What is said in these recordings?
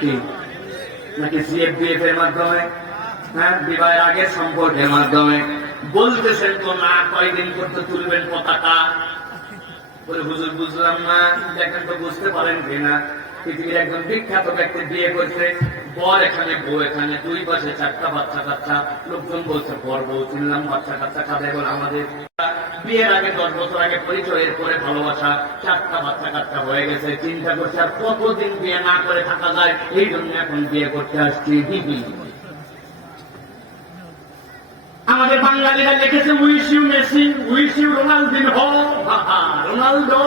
কি নাকি সিএফবিএফ এর মাধ্যমে, হ্যাঁ, বিবাহের আগের সম্পর্কের মাধ্যমে। বলতেছেন তো না, কয়দিন করতে তুলবেন পতাকা। বলে হুজুর বুঝলাম না, দেখেন তো বুঝতে পারেন কিনা। পৃথিবীর একজন বিখ্যাত ব্যক্তি বিয়ে করছে, বর এখানে বউ এখানে, দুই পাশে 4টা বাচ্চা কাচ্চা। লোকজন বলছে বর বউ চিনলাম, বাচ্চা কাচ্চা কাঁদে। বলে আমাদের বিয়ের আগে 10 বছর আগে পরিচয়ের পরে ভালোবাসা, 4টা বাচ্চা কাচ্চা হয়ে গেছে। চিন্তা করছে আর কতদিন বিয়ে না করে থাকা যায়, এই জন্য এখন বিয়ে করতে আসছি। আমাদের বাঙালিরা লিখেছে wish you Messi, wish you Ronaldinho. Ronaldo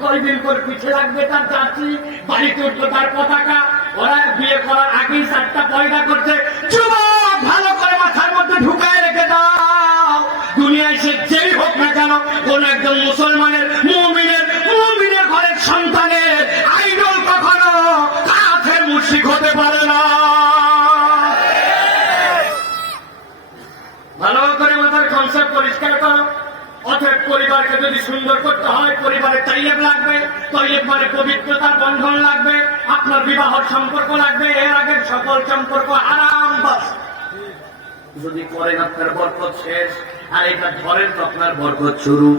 কয়দিন করে পিছিয়ে লাগবে তার চাচ্ছি, বাড়িতে উঠলো তার পতাকা। ওরা বিয়ে করার আগেই 4টা পয়দা করছে। যুবক, ভালো করে মাথার মধ্যে ঢুকায় রেখে দাও, দুনিয়ায় সে যেই হোক না কেন, কোন একজন মুসলমানের মুমিনের ঘরের সন্তানের আইডল কখনো কাফের মুশরিক হতে পারে না। ভালো করে মাথার কনসেপ্ট পরিষ্কার করো। অতএব পরিবারকে যদি সুন্দর করতে হয়, পরিবারের তাইয়েব লাগবে। তাইয়েব মানে পবিত্রতার বন্ধন লাগবে, আপনার বিবাহ সম্পর্ক লাগবে। এর আগের সকল সম্পর্ক হারাম। যদি করেন আপনার বরকত শেষ, আর এটা ধরেন তো আপনার বরকত শুরু।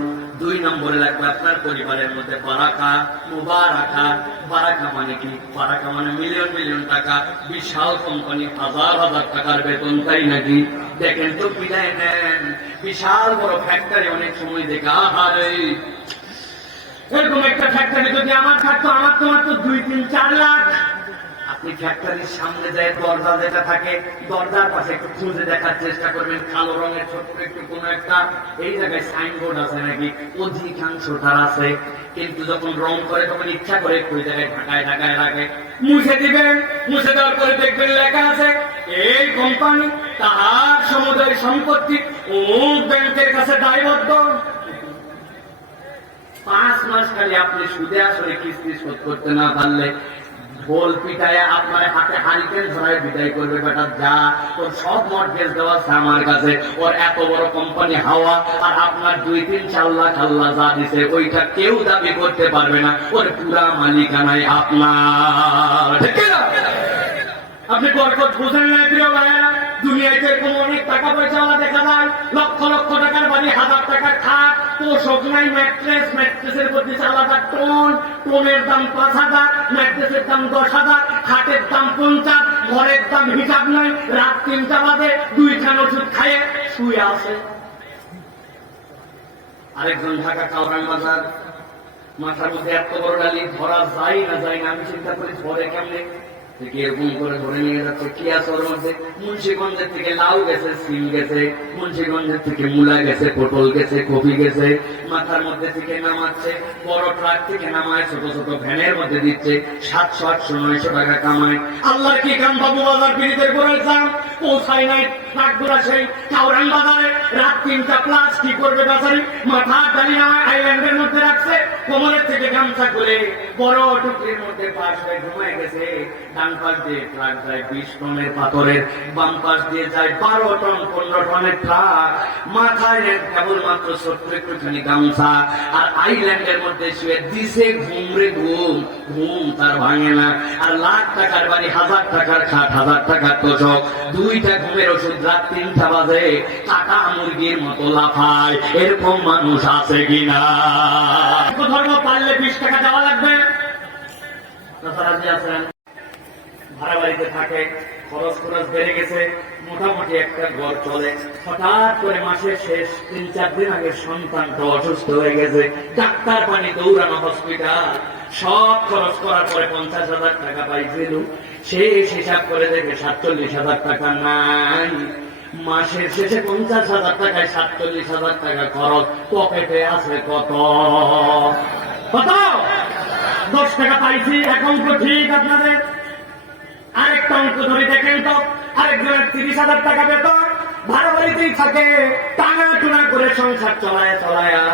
2 নম্বরে লাগবে আপনার পরিবারের মধ্যে বারাকা, মুবারাকা। বারাকা মানে কি? বারাকা মানে মিলিয়ন মিলিয়ন টাকা, বিশাল কোম্পানি, হাজার হাজার টাকার বেতন, তাই নাকি? দেখেন তো বিদায় নেন, বিশাল বড় ফ্যাক্টরি অনেক সময় দেখে আহারে এরকম একটা ফ্যাক্টরি যদি আমার থাকতো, আমার তো মাত্র 2-3-4 লাখ। আপনি ফ্যাক্টরির সামনে যায় দরজা যেটা থাকে, দরজার পাশে একটু খুঁজে দেখার চেষ্টা করবেন, কালো রঙের ছোট্ট একটু কোন একটা এই জায়গায় সাইনবোর্ড আছে নাকি, অধিকাংশ তার আছে। কিন্তু যখন রং করে তখন ইচ্ছা করে একটু ওই জায়গায় ঢাকায় ঢাকায় রাখে। মুছে দিবেন, মুছে দেওয়ার পরে দেখবেন লেখা আছে এই কোম্পানি তাহার সমুদয় সম্পত্তি অমুক ব্যাংকের কাছে দায়বদ্ধ। 5 মাস খালি আপনি সুদে আসলে কিস্তি শোধ করতে না পারলে ঢোল পিটায় আপনার হাতে হারিকেন ধরায় বিদায় করবে। বেটা যা, ওর সব মর্গেজ দেওয়া আছে আমার কাছে, ওর এত বড় কোম্পানি হাওয়া, আর আপনার 2-3-4 লাখ আল্লাহ যা দিছে ওইটা কেউ দাবি করতে পারবে না, ওর পুরা মালিকানাই আপনার। ঠিক না? আপনি বরকত বুঝেন না প্রিয় ভাইয়েরা। দুনিয়ায় এরকম অনেক টাকা পয়সাওয়ালা দেখা যায়, লক্ষ লক্ষ টাকার বাড়ি, 1000 টাকার খাট, তোষক নাই, ম্যাট্রেস, ম্যাট্রেসের প্রতি আলাদা টোন, টোনের দাম 5000, ম্যাট্রেসের দাম 10,000, খাটের দাম 50, ঘরের দাম হিসাব নাই। রাত 3টা বাজে 2খান ওষুধ খাইয়ে শুয়ে আছে। আরেকজন ঢাকা কাউরান বাজার, মাথার মধ্যে এত বড় ডালি ধরা যায় না যায় না। আমি চিন্তা করি ধরে কেমনে, এরকম করে ধরে নিয়ে যাচ্ছে। কি আছে ওর মধ্যে? মুন্সিগঞ্জের থেকে লাউ গেছে, সিম গেছে, মুন্সিগঞ্জের থেকে মূলা গেছে, পটল গেছে, কপি গেছে। মাথার মধ্যে থেকে নামাচ্ছে, বড় ট্রাক থেকে নামায়, ছোট ছোট ভ্যানের মধ্যে দিচ্ছে। 700, 800, 900 টাকা কামায়। আল্লাহর কি কাম বাবু, বাজার বিড়িদের গোড়ায় দাম পৌঁছায় নাই। ট্রাকগুলা সেই কাউরান বাজারে রাত 3টা প্লাস। কি করবে বেচারি? মাথা ডালি নামায় আইল্যান্ডের মধ্যে রাখছে, কোমরের থেকে গামছা খুলে বড় টুকরির মধ্যে পাশ হয়ে ঘুমায় গেছে। ডান পাশ দিয়ে ট্রাক যায় 20 টনের পাথরের, বাম পাশ দিয়ে যায় 12 টন 15 টনের ট্রাক। মাথায় কেবলমাত্র ছোট্ট একটুখানি গামছা, আর আইল্যান্ডের মধ্যে শুয়ে দিছে ঘুমরে ঘুম, ঘুম তার ভাঙে না। আর লাখ টাকার বাড়ি, 1000 টাকার খাট, 1000 টাকার তোষক, 2টা ঘুমের ওষুধ, রাত 3টা বাজে কাটা মুরগির মতো লাফায়। এরকম মানুষ আছে কিনা? ধর্ম পারলে 20 টাকা দেওয়া লাগবে। আছেন ভাড়া বাড়িতে থাকে, খরচ বেড়ে গেছে, মোটামুটি একটা ঘর চলে। হঠাৎ করে মাসের শেষ 3-4 দিন আগে সন্তানটা অসুস্থ হয়ে গেছে। ডাক্তার পানি, দৌড়ানো হসপিটাল, সব খরচ করার পরে 50,000 টাকা পাইছিল। শেষ হিসাব করে দেখে 47,000 টাকা নাই। মাসের শেষে 50,000 টাকায় 47,000 টাকা খরচ, পকেটে আছে কত? 10 টাকা পাইছি। এখন তো ঠিক আপনাদের আরেকটা অঙ্ক ধরে দেখেন তো, আরেকজনের 30,000 টাকা বেতন, ভাড়া বাড়িতেই থাকে, টানা টুনা করে সংসার চলায়া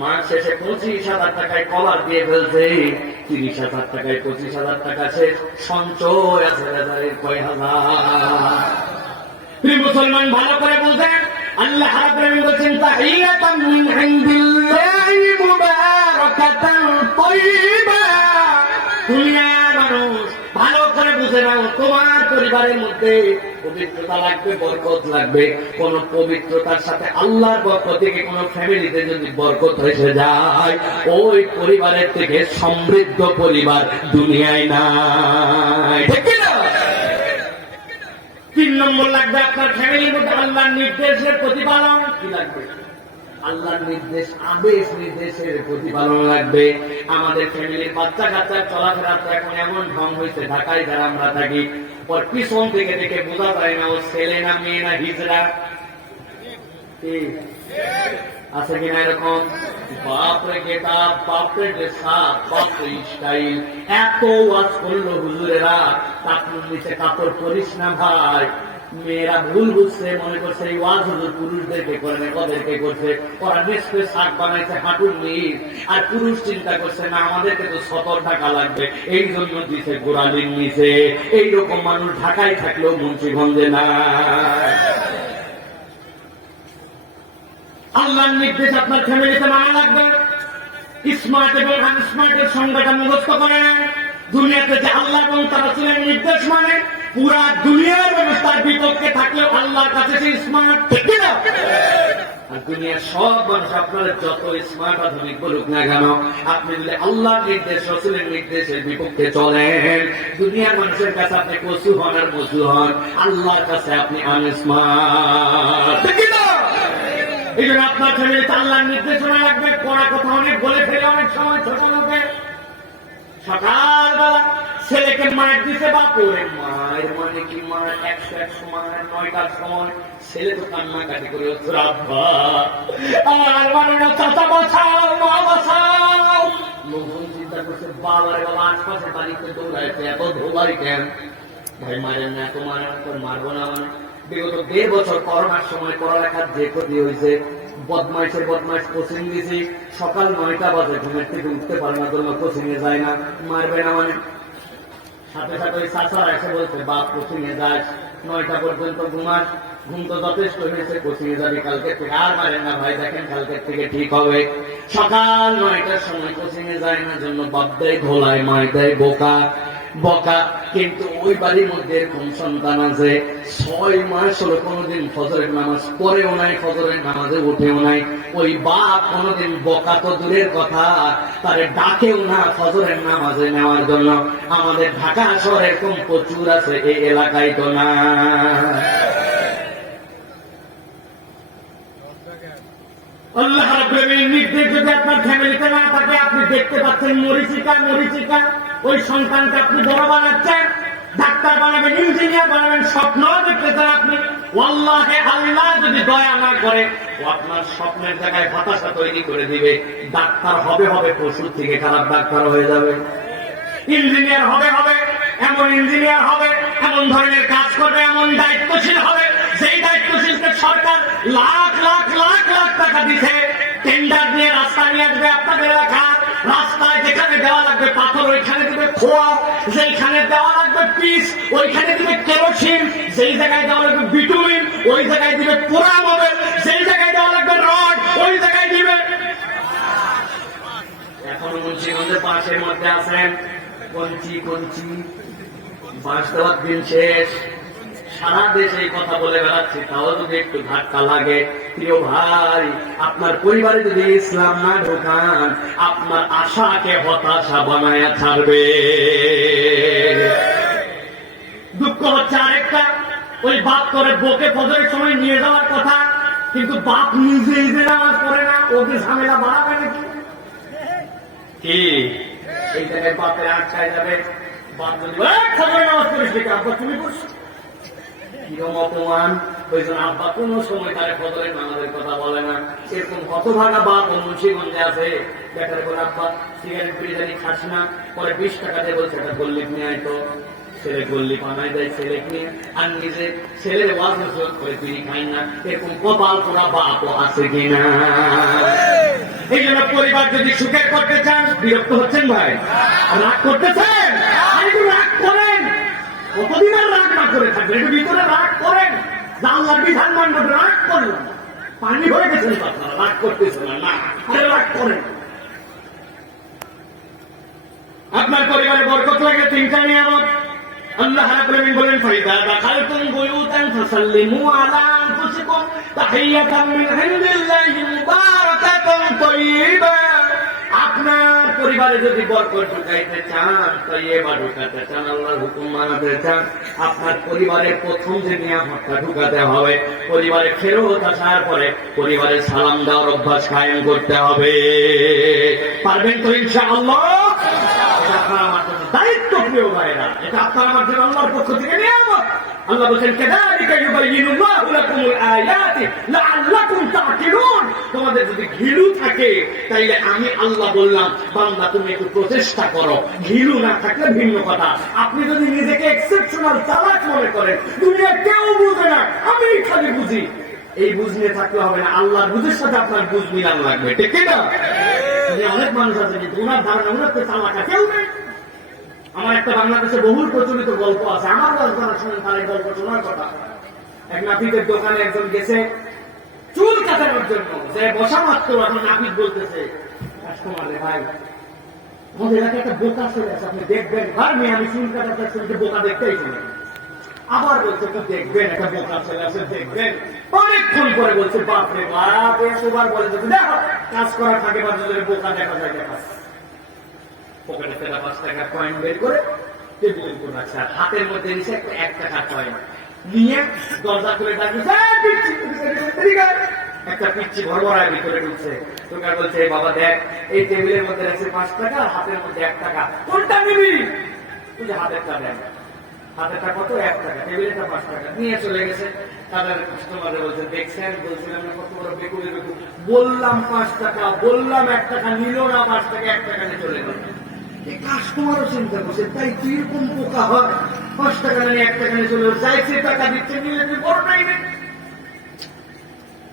মাস শেষে 25,000 টাকায় কভার দিয়ে ফেলছে। 30,000 টাকায় 25,000 টাকা শেষ, সঞ্চয় আছে কয় হাজার। মুসলমান ভালো করে বলতেন, আল্লাহ রাব্বুল আলামিন বলেছেন তাহিয়াতান মিন ইনদিল্লাহি মুবারাকাতান তাইয়্যিবা। দুনিয়ার মানুষ ভালো করে বুঝে নাও তোমার পরিবারের মধ্যে পবিত্রতা লাগবে, বরকত লাগবে। কোন পবিত্রতার সাথে আল্লাহর পক্ষ থেকে কোন ফ্যামিলিতে যদি বরকত এসে যায়, ওই পরিবারের থেকে সমৃদ্ধ পরিবার দুনিয়ায় নাই, ঠিক না? 3 নম্বর লাগবে আপনার ফ্যামিলির মধ্যে আল্লাহর নির্দেশের প্রতিপালন। কি লাগবে? আল্লাহর নির্দেশ, আদেশ নির্দেশের প্রতিপালন লাগবে। আমাদের ফ্যামিলির বাচ্চা কাচ্চার চলাফেরা তো এখন এমন ঢং হয়েছে, ঢাকায় যারা আমরা থাকি, ওর পিছন থেকে দেখে বোঝা যায় না ও ছেলে না মেয়ে না হিজড়া। আছে কিনা এরকম? বাপরে গেটা, বাপরে ড্রেসা, বাপরে স্টাইল, এত ওয়াজ করলো হুজুরেরা, কাপড় নিচে কাপড় পরিস না ভাই। মেয়েরা ভুল বুঝছে, মনে করছে এই ওয়াজ হুজুর পুরুষদেরকে করে না, ওদেরকে করছে। ওরা নেসপে শাক বানাইছে হাঁটুর নিচ, আর পুরুষ চিন্তা করছে না আমাদেরকে তো 70 টাকা লাগবে, এই জন্য দিছে গোড়ালির নিচে। এইরকম মানুষ ঢাকায় থাকলেও মুন্সিগঞ্জে না। আল্লাহর নির্দেশ আপনার ফ্যামিলিতে মানা লাগবে। স্মার্ট এবং আনস্মার্টের সংজ্ঞাটা মুখস্থ করে নেন। দুনিয়াতে যে আল্লাহ এবং তার রাসূলের নির্দেশ মানে, পুরা দুনিয়ার ব্যবস্থার বিপক্ষে থাকলেও আল্লাহর কাছে সে স্মার্ট, ঠিক না? আর দুনিয়ার সব মানুষ আপনারা যত স্মার্ট আধুনিক বলুক না কেন, আপনি যদি আল্লাহর নির্দেশ রাসূলের নির্দেশের বিপক্ষে চলেন, দুনিয়ার মানুষের কাছে আপনি কচু হন আর মজু হন, আল্লাহর কাছে আপনি আনস্মার্ট, ঠিক না? এই জন্য আপনার ফ্যামিলিতে আল্লাহর নির্দেশনা লাগবে। পড়া কথা অনেক বলে ফেলে অনেক সময় ছোট লোকে। সকালবেলা ছেলেকে মার দিতে বা পড়ে, মায়ের মানে কি মার 101 মায়ের 9টার সময় ছেলে তো কান্নাকাটি করে আব্বা আমার মানে না, চাচা বাঁচাও, মা বাঁচাও। লোকজন চিন্তা করছে বাবারে বাবা আশপাশে বাড়িতে দৌড়াইছে, এত ধোলাই কেন ভাই? মারেন না, এত মারে তোর মারবো না মানে। বিগত 1.5 বছর করোনার সময় পড়ালেখার যে ক্ষতি হয়েছে, বদমাইশের বদমাইশ কোচিং দিয়েছি, সকাল 9টা বাজে ঘুমের থেকে উঠতে পারে না, তোর কোচিং এ যায় না, মারবে না মানে। সাথে সাথে ওই চাচারা এসে বলছে বাপ কোচিং এ যাস, 9টা পর্যন্ত ঘুমাস, ঘুম তো যথেষ্ট হয়েছে, কোচিং এ যাবি কালকে থেকে। আর মারেন না ভাই, দেখেন কালকে থেকে ঠিক হবে। সকাল 9টার সময় কোচিং এ যায় না জন্য বাপ দেয় ধোলায়, মায় দেয় বোকা বকা। কিন্তু ওই বাড়ির মধ্যে এরকম সন্তান আছে 6 মাস হলো কোনোদিন ফজরের নামাজ পড়েও নাই, ফজরের নামাজে উঠেও নাই। ওই বাপ কোনোদিন বকা তো দূরের কথা, তারে ডাকেও না ফজরের নামাজে নেওয়ার জন্য। আমাদের ঢাকা শহরে এরকম প্রচুর আছে, এই এলাকায় তো না। আল্লাহ রাব্বুল আলামিন নির্দেশ যদি আপনার ফ্যামিলিতে না থাকে, আপনি দেখতে পাচ্ছেন মরিচিকা মরিচিকা, ওই সন্তানকে আপনি বড় বানাচ্ছেন, ডাক্তার বানাবেন, ইঞ্জিনিয়ার বানাবেন, স্বপ্ন দেখতেছেন আপনি। ওয়াল্লাহি আল্লাহ যদি দয়া না করে, ও আপনার স্বপ্নের জায়গায় হতাশা তৈরি করে দিবে। ডাক্তার হবে হবে, পশুর থেকে খারাপ ডাক্তার হয়ে যাবে। ইঞ্জিনিয়ার হবে হবে, এমন ইঞ্জিনিয়ার হবে, এমন ধরনের কাজ করবে, এমন দায়িত্বশীল হবে, যেই দায়িত্বশীলকে সরকার লাখ লাখ লাখ লাখ টাকা দিচ্ছে, টেন্ডার দিয়ে রাস্তা নিয়ে আসবে আপনাদের এলাকা। রাস্তায় যেখানে দেওয়া লাগবে পাথর, ওইখানে দিবে খোয়া, যেখানে দেওয়া লাগবে পিচ, ওইখানে দিবে কেরোসিন, যেই জায়গায় দেওয়া লাগবে বিটুমিন, ওই জায়গায় দিবে পোড়া মোবাইল, যেই জায়গায় দেওয়া লাগবে রড, ওই জায়গায় দিবে। এখন মুন্সিগঞ্জের পাশের মধ্যে আছেন কঞ্চি কঞ্চি, বাঁশ দেওয়ার দিন শেষ। সারা দেশে এই কথা বলে বেড়াচ্ছি, তাও যদি একটু ধাক্কা লাগে, প্রিয় ভাই, আপনার পরিবারে যদি ইসলাম না ঢোকান, আপনার আশাকে হতাশা বানায়া ছাড়বে। দুঃখ হচ্ছে আরেকটা, ওই বাপ করে বকে ফজরের সময় নিয়ে যাওয়ার কথা, কিন্তু বাপ নিজে নিজে নামাজ পড়ে না, ওকে ঝামেলা বাড়াবে নাকি? কি এই জায়গায় বাপের আটকায় যাবে? বাপ যদি ফজরের নামাজ পড়িস দেখে আব্বা তুমি করছো, কিরম অপমান। ওই জন্য আব্বা কোনো সময় তারা ফজরের নামাজের কথা বলে না। এরকম হতভাগা বাপ মুন্সিগঞ্জে আছে, দেখার পর আব্বা সিগারেট বিড়ি খাস না, পরে 20 টাকা দিয়ে বলছে একটা গল্লিপ নিয়ে আইতো, ছেলে গল্লি বানায় দেয় ছেলে নিয়ে, আর নিজে ছেলের ওয়াজ করে বিড়ি খাই না। এরকম কপাল পোড়া বাপও আছে কিনা? এই জন্য পরিবার যদি সুখের করতে চান, বিরক্ত হচ্ছেন ভাই, রাগ করতেছেন, রাগ করেন। কতদিন আর রাগ না করে থাকবেন? একটু ভিতরে রাগ করেন, আল্লাহর বিধান মানবেন। রাগ করলেন, পানি হয়ে গেছেন আপনারা, রাগ করতেছেন না, রাগ করেন। আপনার পরিবারে বরকত লাগে 3টা নিয়ামত। আল্লাহ রাব্বুল আলামিন বলেন ফাইদা দাখালতুম বুয়ুতান ফাসাল্লিমু আলা আনফুসিকুম তাহিয়াতাম মিন ইনদিল্লাহি মুবারাকাতান তাইয়্যিবা। আপনার পরিবারে যদি বরকত ঢুকাইতে চান, তাইয়্যিবা ঢুকাতে চান, আল্লাহর হুকুম মানাতে চান, আপনার পরিবারের প্রথম যে নিয়ামতটা ঢুকাতে হবে, পরিবারে ফেরত আসার পরে পরিবারে সালাম দেওয়ার অভ্যাস কায়েম করতে হবে। পারবেন তো ইনশাআল্লাহ? এটা আপনার আমার জন্য দায়িত্ব প্রিয় ভাইরা, এটা আপনার আমার জন্য আল্লাহর পক্ষ থেকে নিয়ামত। আল্লাহ বলেন কাযালিকা ইউবাইয়িনুল্লাহু লাকুমুল আয়াতি লাআল্লাকুম তা'কিলুন। তোমাদের যদি ঘিলু থাকে তাইলে আমি আল্লাহ বললাম বান্দা তুমি একটু প্রচেষ্টা করো। ঘিলু না থাকলে ভিন্ন কথা। আপনি যদি নিজেকে এক্সেপশনাল চালাক মনে করেন, দুনিয়া কেউ বুঝে না, আমি খালি বুঝি, এই বুঝ নিয়ে থাকলে হবে না। আল্লাহর বুঝের সাথে আপনার বুঝ মিলান লাগবে, ঠিক না? অনেক মানুষ আছে কিন্তু ওনার ধারণা ওনার তো চালাকা কেউ নেই। আমার একটা বাংলাদেশে বহুল প্রচলিত গল্প আছে, আমার যারা শুনেন তার এই গল্প শোনার কথা। এক নাপিতের দোকানে একজন গেছে চুল কাটানোর জন্য, যে বসা মাত্র এখন নাপিত বলতেছে কাস্টমারে, ভাই আমাদের এলাকায় একটা বোকা চলে আছে, আপনি দেখবেন। ভাই মেয়ে আমি চুল কাটাতে শুনতে বোকা দেখতেই শুনে। আবার বলছে তো দেখবেন, একটা বোকা চলে আছে দেখবেন। অনেকক্ষণ পরে বলছে বাপরে বাপ, এসবার বলে দেখো কাজ করার ফাঁকে বাজারে বোকা দেখা যায়, দেখা পকেটে থেকে 5 টাকার কয়েন বের করে টেবিলের উপর রাখছে, আর হাতের মধ্যে নিচে 1 টাকার কয়েন নিয়ে দরজা খুলে ডাকছে, একটা পিচ্ছি ভরভরায় ভিতরে ঢুকছে। দোকান বলছে বাবা দেখ, এই টেবিলের মধ্যে রাখছে 5 টাকা, হাতের মধ্যে 1 টাকা, কোনটা নিবি? তুই যে হাতেরটা দেন, হাতেরটা কত? 1 টাকা, টেবিলেরটা 5 টাকা নিয়ে চলে গেছে। তাদের কাস্টমারে বলছে দেখছেন, বলছিলাম না কত বড় বেকুলে বেকু, বললাম 5 টাকা, বললাম 1 টাকা, নিল না 5 টাকা, 1 টাকা নিয়ে চলে গেল। কাস্টমারও চিন্তা করছে তাই কিরকম পোকা হয়, 5 টাকা নিয়ে 1 টাকা নিয়ে চলে গেল, চাইছে টাকা দিচ্ছে, নিলে তুই বড়টাই নেই।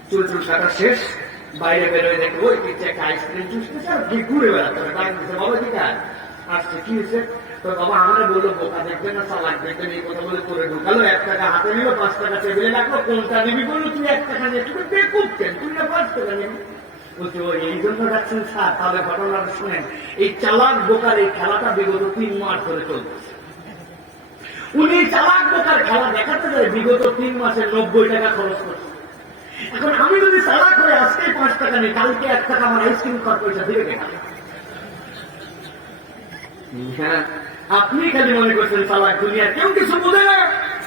চুল চুল কাটা শেষ, বাইরে বেরোয় দেখে ওই পিচ্ছে একটা আইসক্রিম চুষতেছে আর ঘুরে বেড়াচ্ছে। বাবা ঠিক আসছে, কি হয়েছে? তো বাবা আমরা বললো বোকা দেখবেন না চালাক দেখবেন, এই কথা বলে করে ঢুকালো, 1 টাকা হাতে নিল, 5 টাকা টেবিলে রাখলো, কোনটা নিবি বললো, তুই 1 টাকা নিয়ে, তুমি বেকুব কেন, তুই না 5 টাকা নিবি? বলছে ও এই জন্য রাখছেন স্যার। তাহলে ঘটনাটা শুনেন, এই চালাক বোকার এই খেলাটা বিগত 3 মাস ধরে চলতেছে। উনি চালাক বোকার খেলা দেখাতে যায় বিগত 3 মাসে 90 টাকা খরচ করছে। এখন আমি যদি চালাক করে আজকে 5 টাকা নিই, কালকে 1 টাকা আমার আইসক্রিম খাওয়ার পয়সা দিবে কেনা? হ্যাঁ, আপনি খালি মনে করছেন চালাক, দুনিয়া কেউ কিছু বোঝে না।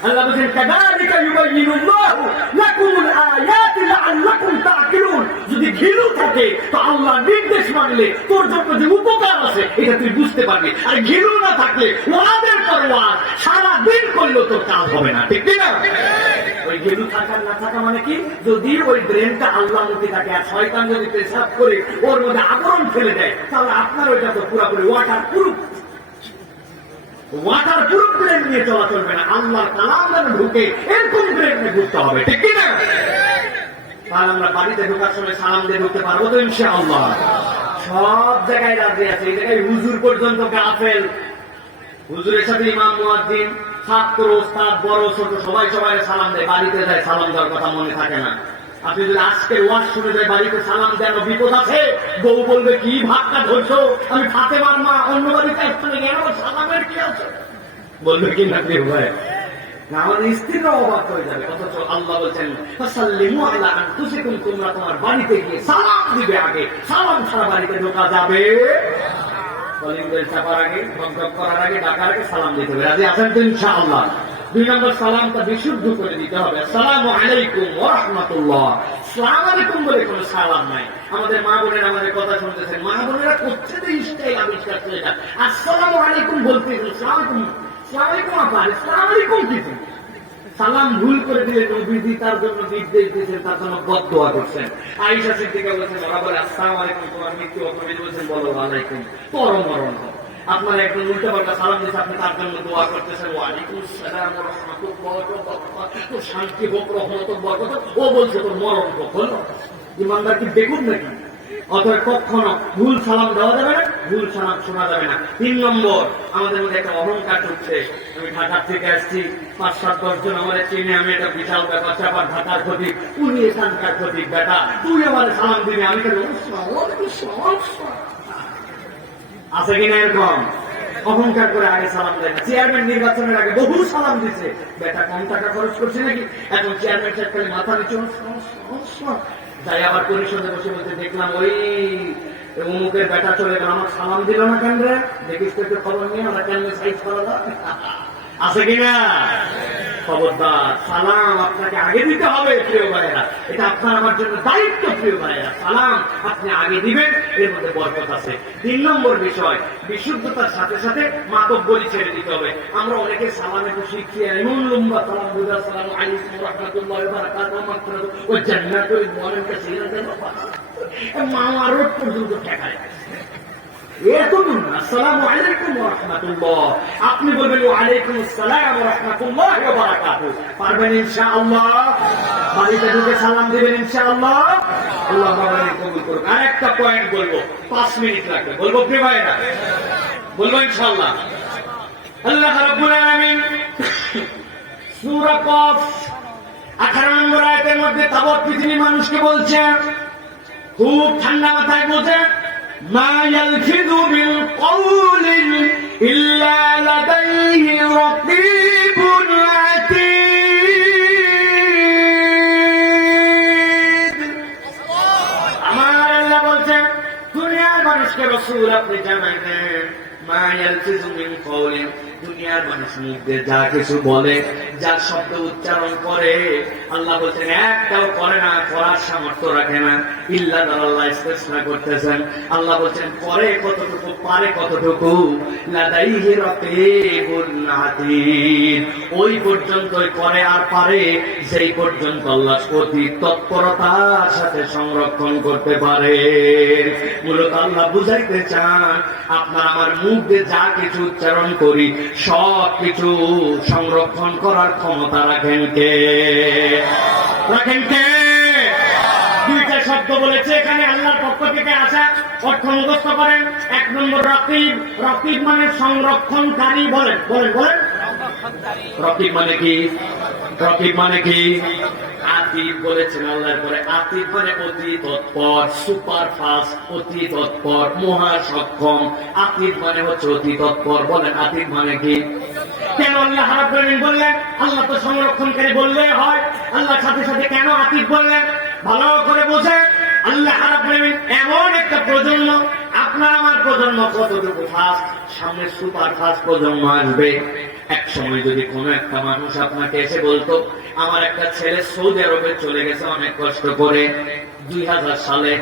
আল্লাহ বলেন কাযালিকা ইউবাইয়িনুল্লাহু লাকুমুল আয়াতি লাআল্লাকুম তা'কিলুন। যদি ঘিলু থাকে তো আল্লাহ নির্দেশ মানলে তোর জন্য যে উপকার আছে এটা তুই বুঝতে পারবি, আর ঘিলু না থাকলে ওয়াদের পর ওয়াদ সারা দিন করলেও তোর কাজ হবে না, ঠিক না? ওই ঘিলু থাকা না থাকা মানে কি, যদি ওই ব্রেনটা আল্লাহমুখী থাকে আর শয়তান যদি পেশাব করে ওর মধ্যে আবরণ ফেলে দেয়, তাহলে আপনার ওইটা তো পুরোপুরি ওয়াটার প্রুফ ব্রেন নিয়ে চলা চলবে না। আল্লাহর কালাম যেন ঢুকে এরকম ব্রেন নিয়ে ঢুকতে হবে, ঠিক না? তাহলে আমরা বাড়িতে ঢোকার সময় সালাম দিয়ে ঢুকতে পারবো তো ইনশাআল্লাহ? সব জায়গায় রাজি আছে, এই জায়গায় হুজুর পর্যন্ত গাফেল। হুজুরের সাথে ইমাম মুয়াজ্জিন, ছাত্র ওস্তাদ, বড় ছোট সবাই সবাই সালাম দেয়, বাড়িতে যায় সালাম দেওয়ার কথা মনে থাকে না। আপনি যদি আজকের ওয়াজ শুনে যায় বাড়িতে সালাম দেন, বিপদ আছে। বউ বলবে কি ভাতটা ধরছো, আমি ফাতেমার মা, অন্য বাড়িতে আসলে গেল, সালামের কি আছে বলবে কি না? ভাই না, আমাদের স্ত্রীরা অবাক হয়ে যাবে। অথচ আল্লাহ বলছেন ফাসাল্লিমু আলা আনফুসিকুম, তোমরা তোমার বাড়িতে গিয়ে সালাম দিবে। আগে সালাম ছাড়া বাড়িতে ঢোকা যাবে? কলিং বেল চাপার আগে, বকবক করার আগে, ডাকার আগে সালাম দিতে হবে। রাজি আছেন তো ইনশাআল্লাহ? 2 নম্বর সালামটা বিশুদ্ধ করে দিতে হবে। আসসালামু আলাইকুম ওয়া রাহমাতুল্লাহ। আসসালামু আলাইকুম বলে কোনো সালাম নাই। আমাদের মা বোনেরা আমাদের কথা শুনতেছেন, মা বোনেরা করছে তো স্টাইল আবিষ্কার করে যান, আসসালামু আলাইকুম বলতে আসসালামু আলাইকুম আপা, আসসালামু আলাইকুম কিছু সালাম ভুল করে দিলে নবীজি তার জন্য নির্দেশ দিয়েছেন, তার জন্য বদদোয়া করছেন। আয়েশা সিদ্দিকা বলেছেন, ওরা বলে আসসালামু আলাইকুম, তোমার মৃত্যু হবে, নবীজি বলেছেন বলো ওয়ালাইকুম, পরম মরণ হোক। আপনার একজন উল্টা পাল্টা সালাম দিয়েছে, আপনি তার জন্য দোয়া করতেছেন ওয়ালাইকুম আসসালাম ওয়া রাহমাতুল্লাহি ওয়া বারাকাতুহু, শান্তি হোক, রহমত হোক, বরকত হোক। ও বলছে তোর মরণ হোক। হলো ইমানদার কি দেখুন নাকি? অতএব কখনো ভুল সালাম দেওয়া যাবে না, ভুল সালাম শোনা যাবে না। 3 নম্বর, আমাদের মধ্যে একটা অহংকার ঢুকছে। আমি ঢাকার থেকে আসছি, 5-7-10 জন আমাদের চিনে, আমি একটা বিশাল ব্যাপার স্যাপার, ঢাকার খতিব, উনি এখানকার খতিব, বেটা তুই আমার সালাম দিবি, আমি কেন আছে কিনা এরকম? অহংকার করে আগে সালাম দেয় না। চেয়ারম্যান নির্বাচনের আগে বহু সালাম দিছে, বেটা কম টাকা খরচ করছে নাকি, এখন চেয়ারম্যান সাহেব খালি মাথা নিচু তাই আবার পরিষদে বসে বলতে দেখলাম ওই অমুকের বেটা চলে গেল, আমার সালাম দিল না কেন রে, দেখিস তো একটু খবর নিয়ে আমরা কেন সাইজ করা আছে কিনা। খবরদার, সালাম আপনাকে আগে দিতে হবে প্রিয় ভাইয়েরা, এটা আপনার আমার জন্য দায়িত্ব প্রিয় ভাইয়েরা, সালাম আপনি আগে দিবেন, এর মধ্যে বরকত আছে। 3 নম্বর বিষয়, বিশুদ্ধতার সাথে সাথে মাতব্বরি ছেড়ে দিতে হবে। আমরা অনেকে সালামে তো শিখছি এমন লম্বা সালাম, আসসালামু আলাইকুম ওয়া রাহমাতুল্লাহি ওয়া বারাকাতুহু ওয়া মাগফিরাতুহু ওয়া জান্নাতুল মুআমিন কাসীরান মাওয়া রোড পর্যন্ত ঠেকায় আসসালামু আলাইকুম ওয়া রাহমাতুল্লাহ, আপনি বলবেন ওয়া আলাইকুম আসসালাম ওয়া রাহমাতুল্লাহি ওয়া বারাকাতুহু। পারবেন ইনশাআল্লাহ? বাড়িতে ঢুকে সালাম দিবেন ইনশাআল্লাহ। আল্লাহ আমাদের কবুল করুন। আরেকটা পয়েন্ট বলবো, 5 মিনিট লাগবে, বলবো প্রিয় ভাইরা, বলবো ইনশাআল্লাহ। আল্লাহ রাব্বুল আলামিন সূরা কফ 18 নম্বর আয়াতের মধ্যে তাবৎ পৃথিবীর মানুষকে বলছে, খুব ঠান্ডা মাথায় বলছে, মা ইয়ালফিযু মিন কওলিন ইল্লা লাদাইহি রাকীবুন আতীদ। আমার আল্লাহ বলছে, দুনিয়ার মানুষকে রাসূল আপনি জানাই দেন, মা ইয়ালফিযু মিন কওলিন, দুনিয়ার মানুষ মুখ দিয়ে যা কিছু বলে, যা শব্দ উচ্চারণ করে, আল্লাহ বলছেন একটাও করে না, করার সামর্থ্য রাখে না, ইল্লা আল্লাহ ইস্তেসনা করতেছেন। আল্লাহ বলছেন করে কতটুকু, পারে কতটুকু, লাদাইহি রাকীবুন আতীদ, ওই পর্যন্তই করে আর পারে যেই পর্যন্ত আল্লাহ অতি তৎপরতার সাথে সংরক্ষণ করতে পারে। মূলত আল্লাহ বুঝাইতে চান, আপনার আমার মুখ দিয়ে যা কিছু উচ্চারণ করি সব কিছু সংরক্ষণ করার ক্ষমতা রাখেন কে? রাখেন কে? 2টা শব্দ বলেছে এখানে আল্লাহর পক্ষ থেকে আসা, অর্থ মুখস্থ করেন। 1 নম্বর রকিব, রকিব মানে সংরক্ষণকারী। বলেন বলেন বলেন, রকিব মানে কি? রকিব মানে কি? আতিব বলেছেন আল্লাহর পরে, আতিব মানে অতি তৎপর, সুপার ফাস্ট, অতি তৎপর, মহা সক্ষম। আতিব মানে হচ্ছে অতি তৎপর। বলেন আতিব মানে কি? কেন আল্লাহ রাব্বুল আলামিন বললেন? আল্লাহ তো সংরক্ষণকারী বললে হয়, আল্লাহ সাথে সাথে কেন আতিব বললেন? ভালো করে বোঝেন, আল্লাহ রাব্বুল আলামিন এমন একটা প্রজন্ম, আপনার আমার প্রজন্ম কতটুকু ফাস্ট, সামনে সুপার ফাস্ট প্রজন্ম আসবে। এক সময় যদি কোন একটা মানুষ আপনাকে এসে বলতো, আমার একটা ছেলে সৌদি আরবে চলে গেছে অনেক কষ্ট করে, 2000 সালে,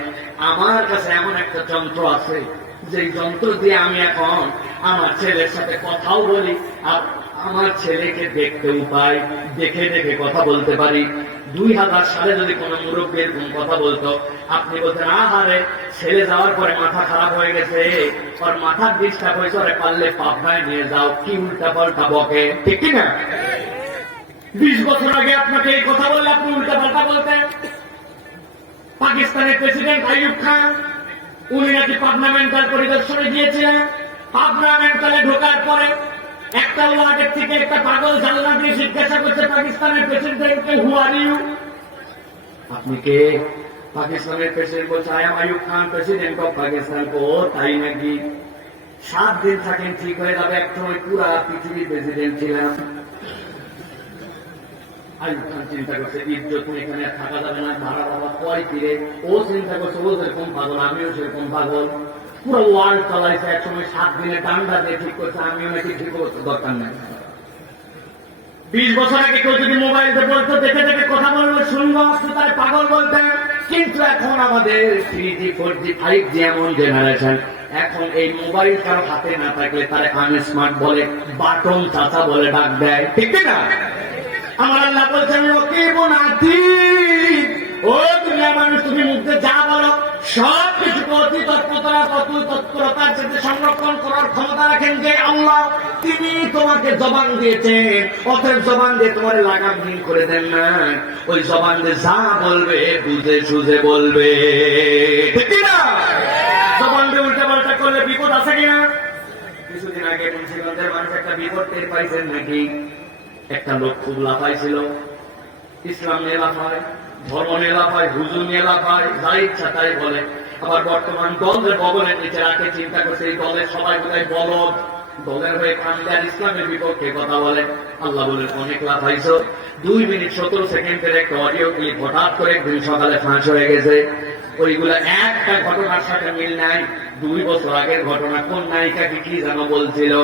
আমার কাছে এমন একটা যন্ত্র আছে, যে যন্ত্র দিয়ে আমি এখন আমার ছেলের সাথে কথাও বলি, আর আমার ছেলেকে দেখতেও পাই, দেখে দেখে কথা বলতে পারি। 2000 সালে যদি কোন মুরব্বী এরকম কথা বলতো, আপনি বলতেন আহারে, ছেলে যাওয়ার পরে মাথা খারাপ হয়ে গেছে, ওর মাথার ডিস্টার্ব হয়েছে, ওরে পারলে পাবনায় নিয়ে যাও, কি উল্টা পাল্টা বকে, ঠিক কিনা? 20 বছর আগে আপনাকে এই কথা বললে আপনি উল্টা পাল্টা বলতেন। পাকিস্তানের প্রেসিডেন্ট আইয়ুব খান, উনি নাকি পাবনা মেন্টাল পরিদর্শনে গিয়েছিলেন। পাবনা মেন্টালে ঢোকার পরে একটা ওয়ার্ডের থেকে একটা পাগল জানলা দিয়ে জিজ্ঞাসা করছে পাকিস্তানের প্রেসিডেন্টকে, হু আর ইউ? আপনি কে? পাকিস্তানের প্রেসিডেন্ট বলছে, I am Ayub Khan, president of Pakistan. ও তাই নাকি? 7 দিন থাকেন, ঠিক হয়ে যাবে, এক সময় পুরা পৃথিবীর প্রেসিডেন্ট ছিলাম। আইয়ুব খান চিন্তা করছে, ইজ্জত এখানে থাকা যাবে না, ভাড়া বাবা কয় ফিরে। ও চিন্তা করছে, ও যেরকম পাগল আমিও সেরকম পাগল, পুরো ওয়ার্ল্ড চালাইছে। এক সময় 7 দিনে ডান্ডা দিয়ে ঠিক করছে, আমিও নাকি ঠিক করতে দরকার নাই। 20 বছর আগে কেউ যদি মোবাইলে বলতো, দেখে দেখে কথা বলবো, শুনবো, তার পাগল বলতেন। কিন্তু এখন আমাদের 3G 4G 5G এমন জেনারেশন, এখন এই মোবাইল কারো হাতে না থাকলে তারা আনস্মার্ট বলে, বাটন চাচা বলে ডাক দেয়, ঠিক না? আমার আল্লাহ বলছেন, রকিবুন আতীদ, ও দুনিয়ার মানুষ, তুমি মুখে যা বলো সব কিছু অতি তৎপরতার সাথে সংরক্ষণ করার ক্ষমতা রাখেন যে আল্লাহ। তিনি তোমাকে জবান দিয়েছেন, অতএব জবান দিয়ে তোমার লাগামহীন করে দেন না। ওই জবান দিয়ে যা বলবে বুঝে সুঝে বলবে, ঠিক না? জবান দিয়ে উল্টা পাল্টা করলে বিপদ আছে কিনা? কিছুদিন আগে মুন্সিগঞ্জের মানুষ একটা বিপদ টের পাইছেন নাকি? একটা লোক খুব লাফাইছিল, ইসলাম নিয়ে লাফায়, ধর্ম নিয়ে লাফায়, হুজুর নিয়ে লাফায়, যা ইচ্ছা তাই বলে। আবার বর্তমান দলের ভবনের নিচে রাখে, চিন্তা করছে এই দলের সবাই বোধহয় বলদ, দলের হয়ে কান্দে আর ইসলামের বিপক্ষে কথা বলে। আল্লাহ বলে অনেক লাভ হয়েছে। 2 মিনিট 17 সেকেন্ডের একটা অডিও ক্লিপ হঠাৎ করে একদিন সকালে ফাঁস হয়ে গেছে। ওইগুলা একটা ঘটনার সাথে মিল নাই। 2 বছর আগের ঘটনা। কোন নায়িকাকে কি যেন বলছিল।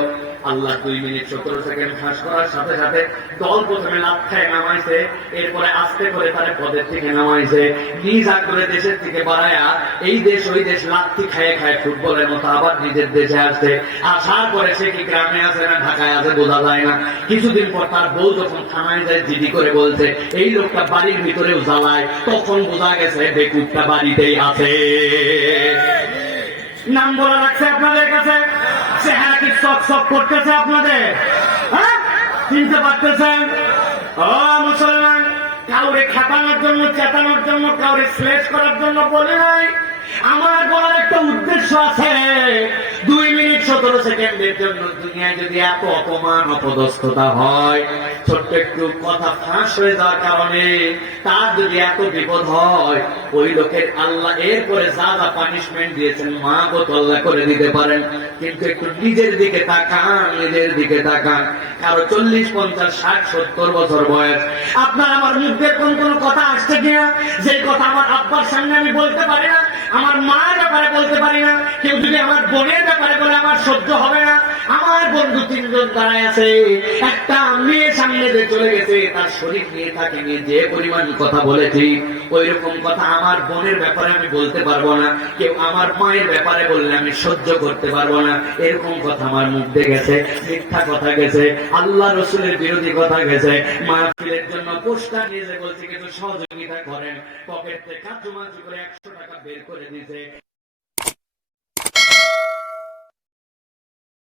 আল্লাহ 2 মিনিট 17 সেকেন্ড ফাঁস করার সাথে সাথে দল প্রথমে লাভ খায় নামাইছে, এরপরে আস্তে করে তারা পদের থেকে নামাইছে, নিজ আগ্রহে দেশের থেকে বাড়ায়া এই দেশ ওই দেশ লাথি খায় খায় ফুটবলের মতো আবার নিজের দেশে আসছে। আসার পরে সে কি গ্রামে আছে না ঢাকায় আছে বোঝা যায় না। কিছুদিন পর তার বউ যখন থানায় যায় জিডি করে বলছে এই লোকটা বাড়ির ভিতরেও জ্বালায়, তখন বোঝা গেছে বেকুবটা বাড়িতেই আছে। নাম বলা লাগছে আপনাদের কাছে? চেহারা কি চক চক করতেছে আপনাদের? হ্যাঁ, চিনতে পারতেছেন? ও মুসলমান, কাউরে খেপানোর জন্য, চেতানোর জন্য, কাউরে শ্লেষ করার জন্য বলে নাই। আমার বলার একটা উদ্দেশ্য আছে। 2 মিনিট 17 সেকেন্ডের জন্য দুনিয়ায় যদি এত অপমান অপদস্থতা হয়, ছোট্ট একটু কথা ফাঁস হয়ে যাওয়ার কারণে তার যদি এত বিপদ হয়, ওই লোকের আল্লাহ এরপরে যা যা পানিশমেন্ট দিয়েছেন মা আল্লাহ করে দিতে পারেন। কিন্তু একটু নিজের দিকে তাকান, নিজের দিকে তাকান। কারো 40, 50, 60, 70 বছর বয়স। আপনার আমার মুখের কোন কথা আসছে কিনা যে কথা আমার আব্বার সামনে আমি বলতে পারি না, আমার মার ব্যাপারে বলতে পারি না, কেউ যদি আমার বোনের ব্যাপারে বলে আমার সহ্য হবে না। আমার বন্ধু 3 জন দাঁড়ায় আছে, একটা মেয়ে সামনে দিয়ে চলে গেছে, তার শরীর নিয়ে তাকে নিয়ে যে পরিমাণ কথা বলেছি, ওই রকম কথা আমার বোনের ব্যাপারে আমি বলতে পারবো না, কেউ আমার মায়ের ব্যাপারে বললে আমি সহ্য করতে পারবো না। এরকম কথা আমার মুখ দিয়ে গেছে, মিথ্যা কথা গেছে, আল্লাহ রসুলের বিরোধী কথা গেছে। মাহফিলের জন্য পোস্টার নিয়ে যে বলছে কিছু সহযোগিতা করেন, পকেট থেকে কাচুমাচু করে 100 টাকা বের করে দিয়েছে।